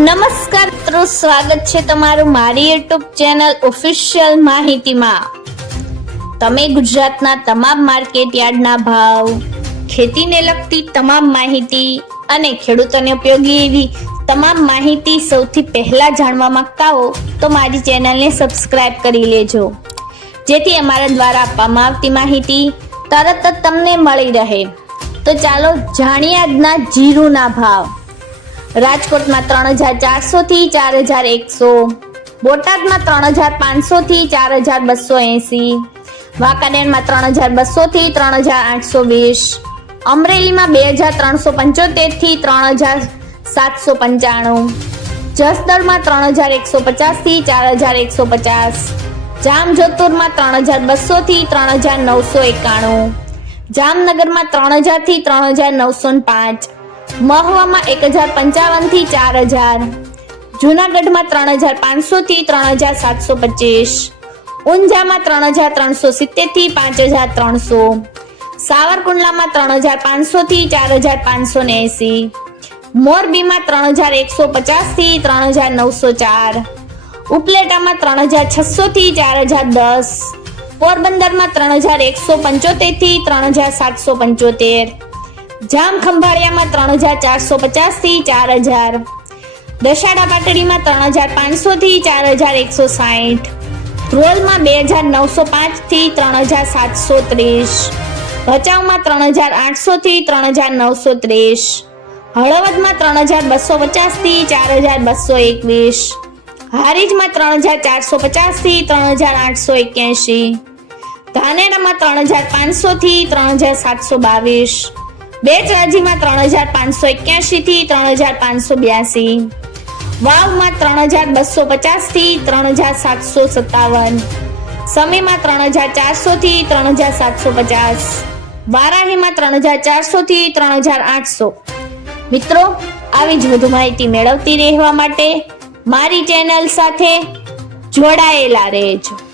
નમસ્કાર મિત્રો, સ્વાગત છે તમારું મારી યુટ્યુબ ચેનલ ઓફિશિયલ માહિતીમાં। તમે ગુજરાતના તમામ માર્કેટ યાર્ડના ભાવ, ખેતીને લગતી તમામ માહિતી અને ખેડૂતોને ઉપયોગી એવી તમામ માહિતી સૌથી પહેલા જાણવા માંગતા હો તો મારી ચેનલને સબસ્ક્રાઇબ કરી લેજો, જેથી અમારા દ્વારા આપવામાં આવતી માહિતી તરત જ તમને મળી રહે। તો ચાલો જાણીએ આજના જીરુના ભાવ। રાજકોટમાં 3400 થી 4100, બોટાદમાં 3500 થી 4280, વાંકાનેરમાં 3200 થી 3820, અમરેલીમાં 2375 થી 3795, જસદણમાં 3150 થી 4150, જામજોધપુરમાં 3200 થી 3991, જામનગરમાં 3000 થી 3905, મહુવામાં 1055 થી 4000, જૂનાગઢમાં 3500 થી 3725, ઊંઝામાં 3370 થી 5300, સાવરકુંડલામાં 3500 થી 4580, મોરબીમાં 3150 થી 3904, ઉપલેટામાં 3600 થી 4010, પોરબંદરમાં 3175 થી 3775, જામખંભાળિયામાં 3450 થી 4000, દશાડા પાટડીમાં 3500 થી 4160, ધ્રોલમાં 2905 થી 3730, ભચાઉમાં 3800 થી 3930, હળવદમાં 3250 થી 4221, હારીજમાં 3450 થી 3881, ધાનેરામાં 3500 થી 3722, બેચરાજીમાં 3581 થી 3582, વાવમાં 3250 થી 3757, સમીમાં 3400 થી 3750, વારાહીમાં 3400 થી 3800। મિત્રો, આવી જ વધુ માહિતી મેળવતી રહેવા માટે મારી ચેનલ સાથે જોડાયેલા રહેજો।